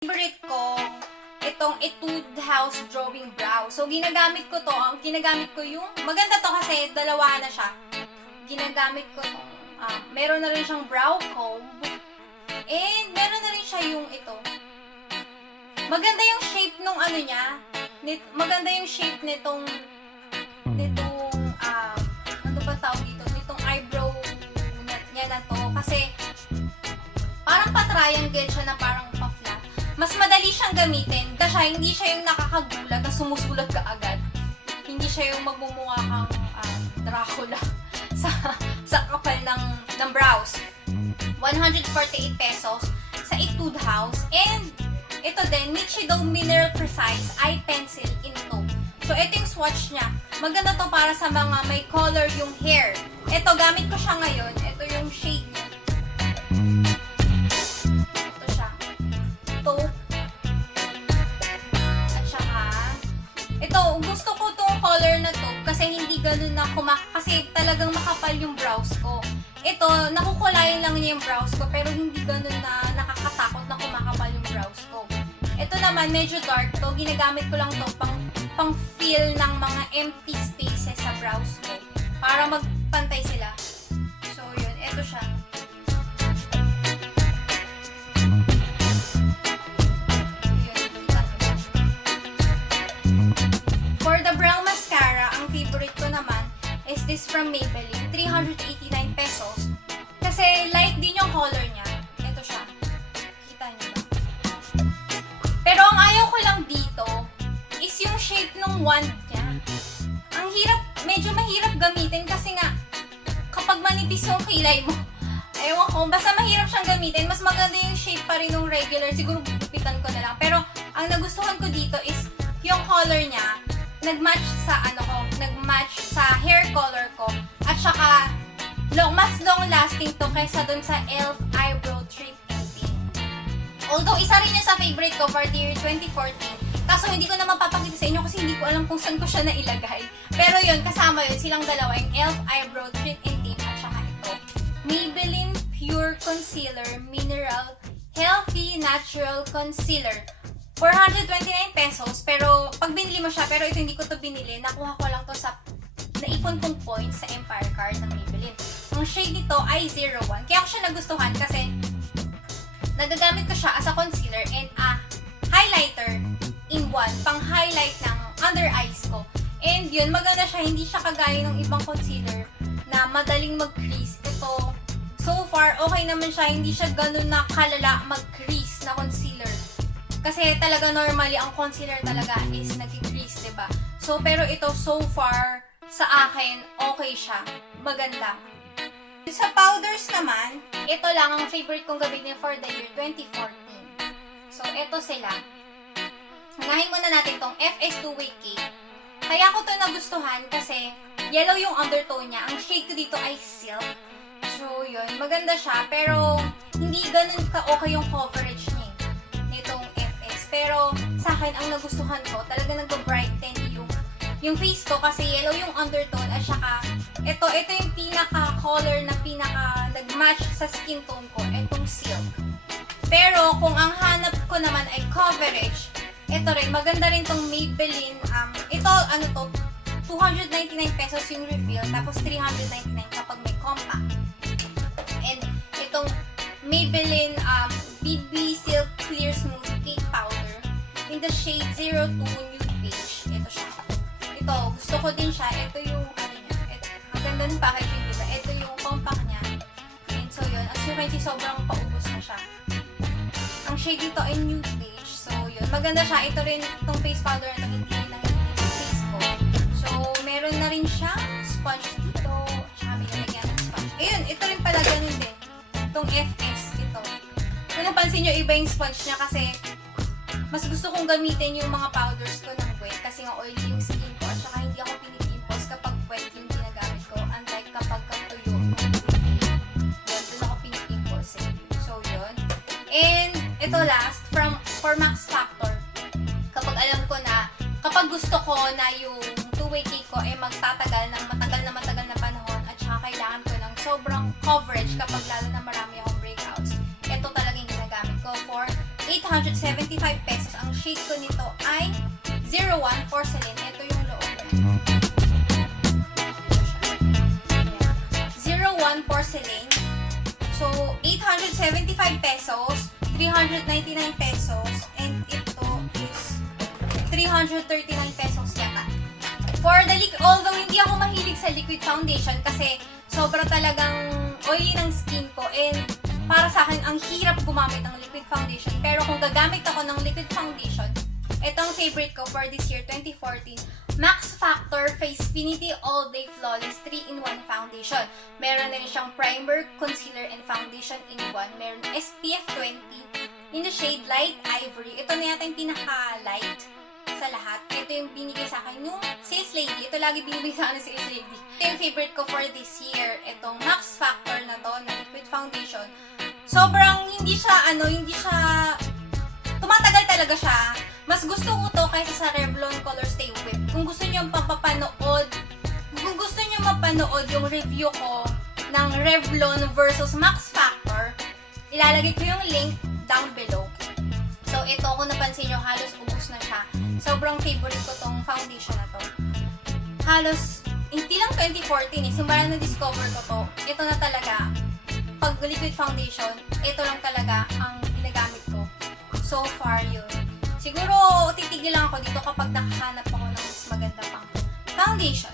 Favorite ko, itong Etude House Drawing Brow. So, ginagamit ko to. Ang ginagamit ko yung, maganda to kasi dalawa na siya. Ginagamit ko to. Meron na rin siyang brow comb. And, meron na rin siya yung ito. Maganda yung shape nung ano niya. Maganda yung shape nitong, ano ba tawag dito? Nitong eyebrow niya na to. Kasi, parang pa-triangle siya na parang pa-flat. Mas madali siyang gamitin kasi hindi siya yung nakakagulat na sumusulat ka agad. Hindi siya yung magmumukha kang Dracula sa kapal ng brows. 148 pesos sa Etude House. And ito din, Nichido Mineral Precise Eye Pencil in Taupe. So ito yung swatch niya. Maganda to para sa mga may color yung hair. Ito, gamit ko siya ngayon. Ito yung shade niya. Gusto ko tong color na to kasi hindi ganun na kasi talagang makapal yung brows ko. Ito, nakukulayan lang niya yung brows ko pero hindi ganun na nakakatakot na kumakapal yung brows ko. Ito naman, medyo dark to. Ginagamit ko lang to pang fill ng mga empty spaces sa brows ko para magpantay sila. So, yun. Ito siya. Is this from Maybelline, 389 pesos. Kasi light din yung color niya. Ito siya. Kita niyo ba? Pero ang ayaw ko lang dito is yung shape ng wand niya. Ang hirap, medyo mahirap gamitin kasi nga kapag manipis yung kilay mo, ewan ko, basta mahirap siyang gamitin. Mas maganda yung shape pa rin ng regular. Siguro gupitan ko na lang. Pero ang nagustuhan ko dito is yung color niya nag-match sa nag-match sa hair color ko at saka mas long-lasting to kaysa dun sa e.l.f. Eyebrow Treat and Pin. Although isa rin yun sa favorite ko for the year 2014. Kaso hindi ko naman papakita sa inyo kasi hindi ko alam kung saan ko siya nailagay. Pero yun, kasama yun silang dalawa, yung e.l.f. Eyebrow Treat and Pin at saka ito. Maybelline Pure Concealer Mineral Healthy Natural Concealer. 429 pesos, pero pag binili mo siya, pero ito hindi ko to binili, nakuha ko lang to sa naipon kong points sa Empire Card ng Maybelline. Ang shade nito ay 01. Kaya ako siya nagustuhan kasi nagagamit ko siya as a concealer and a highlighter in one, pang highlight ng under eyes ko. And yun, maganda siya, hindi siya kagaya ng ibang concealer na madaling mag-crease. Ito, so far, okay naman siya, hindi siya ganun na kalala mag-crease na concealer. Kasi talaga normally, ang concealer talaga is nag-crease, diba? So, pero ito, so far, sa akin, okay siya. Maganda. Sa powders naman, ito lang ang favorite kong gamitin for the year 2014. So, ito sila. Unahin muna natin tong FS2 Way Cake. Kaya ko to nagustuhan kasi yellow yung undertone niya. Ang shade ko dito ay silk. So, yun. Maganda siya, pero hindi ganun ka-okay yung coverage niya. Nitong pero sa akin, ang nagustuhan ko, talaga nag-brighten yung face ko kasi yellow yung undertone at saka ito yung pinaka-color na nag-match sa skin tone ko, itong silk. Pero kung ang hanap ko naman ay coverage, ito rin, maganda rin tong Maybelline, ito, 299 pesos yung refill, tapos 399 kapag may compact. And itong Maybelline BB Silk Clear Smooth Cake Powder in the shade 02 Nude Beige. Ito siya. Ito, gusto ko din siya. Ito yung, niya. Ang ganda ng packaging, diba? Ito yung compact niya. And so, yun. As you can see, sobrang paubos na siya. Ang shade dito ay Nude Beige. So, yun. Maganda siya. Ito rin, itong face powder na hindi rin ang face ko. So, meron na rin siyang sponge dito. Tsaka may nalagyan ng sponge. Ayun, ito rin pala ganun din. Itong FS, ito. Kung napansin nyo, iba yung sponge niya kasi mas gusto kong gamitin yung mga powders ko ng wet kasi nga oily yung skin ko at saka hindi ako pinipimples kapag wet yung ginagamit ko. Unlike kapag katuyo yung doon ako pinipimples eh. So, yun. And, ito last, for Max Factor. Kapag alam ko na, kapag gusto ko na yung two-way cake ko ay magtatagal ng matagal na panahon at saka kailangan ko ng sobrang coverage kapag lalo na marami akong breakouts. Ito talaga yung ginagamit ko for 875 pesos. Ang shade ko nito ay 01 Porcelain. Ito yung loob. 01 Porcelain. So, 875 pesos, 399 pesos, and ito is 339 pesos yata. For the although hindi ako mahilig sa liquid foundation kasi sobra talagang oily ng skin ko and para sa akin ang hirap gumamit ng liquid foundation. Pero kung gagamit ako ng liquid foundation, ito ang favorite ko for this year, 2014. Max Factor Facefinity All Day Flawless 3-in-1 Foundation. Meron din siyang primer, concealer, and foundation in one. Meron SPF 20 in the shade Light Ivory. Ito na yata yung pinaka-light sa lahat. Ito yung binigay sa akin yung sales lady. Ito lagi binibigay sa akin ng sales lady. Ito yung favorite ko for this year. Itong Max Factor na to, na liquid foundation. Sobrang hindi siya tumatagal talaga siya. Mas gusto ko to kaysa sa Revlon Color Stay Whip. Kung gusto niyo mapanood yung review ko ng Revlon versus Max Factor, ilalagay ko yung link down below. So, ito kung napansin nyo, halos ubos na siya. Sobrang favorite ko tong foundation na to. Halos, hindi lang 2014 eh. Simula na discover ko to. Ito na talaga. Pag liquid foundation, ito lang talaga ang ginagamit ko. So far, yun. Siguro, titigil lang ako dito kapag nakahanap ako ng mas maganda pang foundation.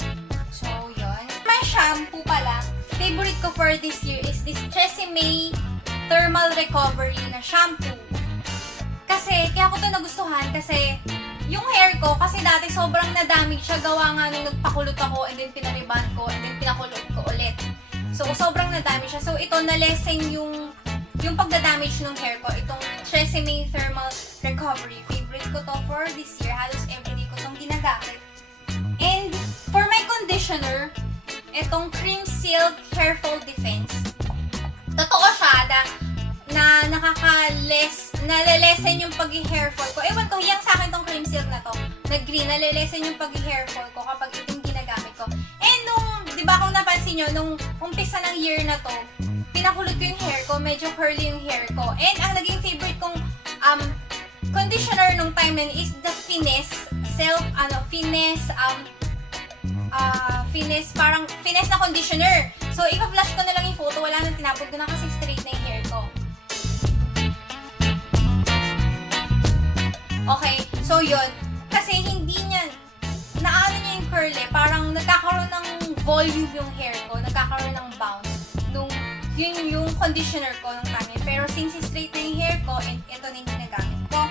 So, yun. My shampoo pala, favorite ko for this year is this Tresemme Thermal Recovery na shampoo. Kasi, kaya ko to nagustuhan kasi yung hair ko, kasi dati sobrang na-damage siya gawa nga nung nagpakulot ako and then pinariban ko and then pinakulot ko ulit. So, sobrang na-damage siya. So, ito na-lessen yung pagda-damage ng hair ko. Itong Tresemme Thermal Recovery. Favorite ko to for this year. Halos everyday ko itong ginagamit. And for my conditioner, itong Cream Silk Hair Fall Defense. Totoo siya na nalilesen yung pag-hair fall ko. Ewan ko, hiyang sa akin tong Cream Silk na to. Nag-green, nalilesen yung pag-hair fall ko kapag itong ginagamit ko. And di ba kung napansin nyo, nung umpisa ng year na to, pinakulot ko yung hair ko, medyo curly yung hair ko. And ang naging favorite kong conditioner nung time na is the Finesse Finesse na conditioner. So, ipa-flash ko na lang yung photo, wala nang tinapon ko na kasi straight na yung hair ko. Okay, so yun. Kasi hindi niya, naano niya yung curly, parang nagkakaroon ng volume yung hair ko, nagkakaroon ng bounce. Yun yung conditioner ko nung time. Pero since straight na yung hair ko, and ito na yung ginagamit ko,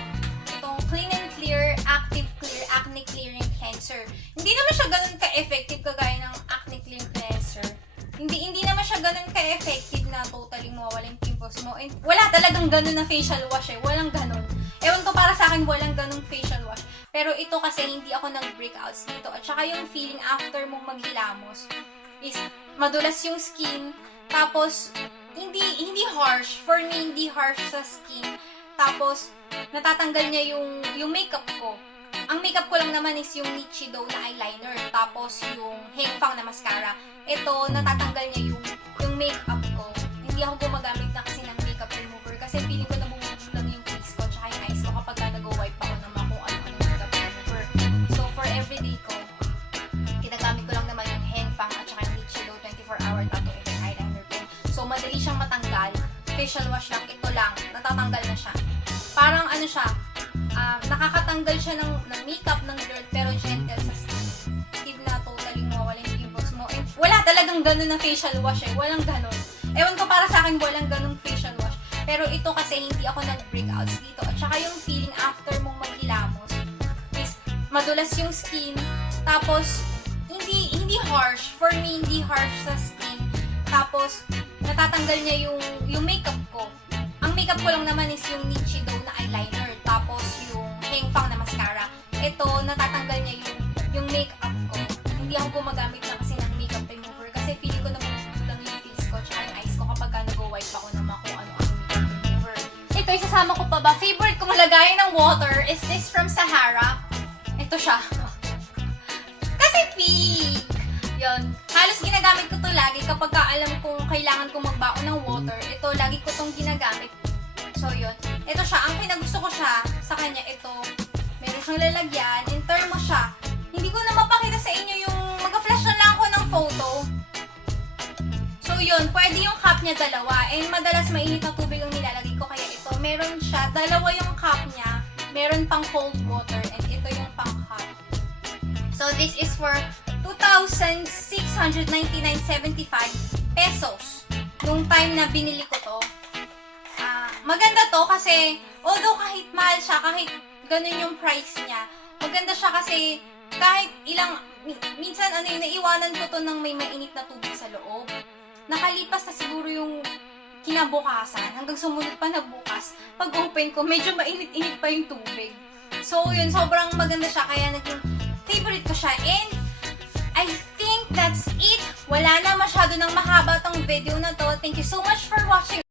itong Clean and Clear Active Clear Acne Clearing Cleanser. Hindi naman siya ganun ka-effective kagaya ng acne clearing cleanser. Hindi naman siya ganun ka-effective na totally mawawala yung pimples mo. And wala talagang ganun na facial wash eh. Walang ganun. Ewan ko, para sa akin, walang ganung facial wash. Pero ito kasi hindi ako nag-breakouts dito. At saka yung feeling after mong maghilamos is madulas yung skin. Tapos, hindi harsh. For me, hindi harsh sa skin. Tapos, natatanggal niya yung makeup ko. Ang makeup ko lang naman is yung Nichido na eyeliner. Tapos, yung Heng Fang na mascara. Ito, natatanggal niya yung makeup ko. Hindi ako gumagamit na kasi ng makeup remover. Kasi feeling ko nabubulog lang yung face ko tsaka yung eyes ko kapag nag-wipe ako ng mga kung ano-ano makeup remover. So, for everyday ko, ginagamit ko lang naman yung Heng Fang at saka yung Nichido 24-hour tattoo effect eyeliner pen. So, madali siyang matanggal. Facial wash lang, ito lang. Natatanggal na siya. Parang ano siya, nakakatanggal siya ng makeup, ng dirt, pero gentle sa skin. Hindi na totally mawawala yung pimples mo. And wala talagang ganun na facial wash eh. Walang ganun. Ewan ko, para sa akin, walang ganun facial wash. Pero ito kasi hindi ako nag-breakouts dito. At saka yung feeling after mong maghilamos is madulas yung skin. Tapos, hindi harsh. For me, hindi harsh sa skin. Tapos, natatanggal niya yung makeup ko. Ang makeup ko lang naman is yung Nichido na eyeliner. Tapos, yung Heng Fang na mascara. Ito, natatanggal niya yung makeup ko. Hindi ako gumagamit na kasi ng makeup remover. Kasi feeling ko nabubulog yung face ko tsaka yung eyes ko kapag nag-wipe ako ng mga kung ano-ano makeup remover. Ito, isasama ko pa ba? Favorite kong lagayan ng water is this from Sahara. Ito siya. Kasi pink. Yun. Halos ginagamit ko to lagi kapag alam kong kailangan kong magbaon ng water. Ito, lagi ko tong ginagamit. So, yun. Ito siya. Ang pinagusto ko siya sa kanya, ito. Meron siyang lalagyan. In termo siya. Hindi ko na mapakita sa inyo yung mag-flash na lang ako ng photo. So, yun. Pwede yung cup niya dalawa. And madalas mainit na tubig ang nilalagay ko. Kaya ito, meron siya. Dalawa yung cup niya. Meron pang cold water. And ito yung pang hot. So, this is for 2,699.75 pesos. Nung time na binili ko to. Maganda to kasi, although kahit mahal siya, kahit ganun yung price niya, maganda siya kasi kahit minsan naiiwanan ko to ng may mainit na tubig sa loob. Nakalipas na siguro yung kinabukasan, hanggang sumunod pa na bukas, pag open ko, medyo mainit-init pa yung tubig. So, yun, sobrang maganda siya, kaya naging favorite ko siya. And, I think that's it. Wala na masyado ng mahaba tong video na to. Thank you so much for watching.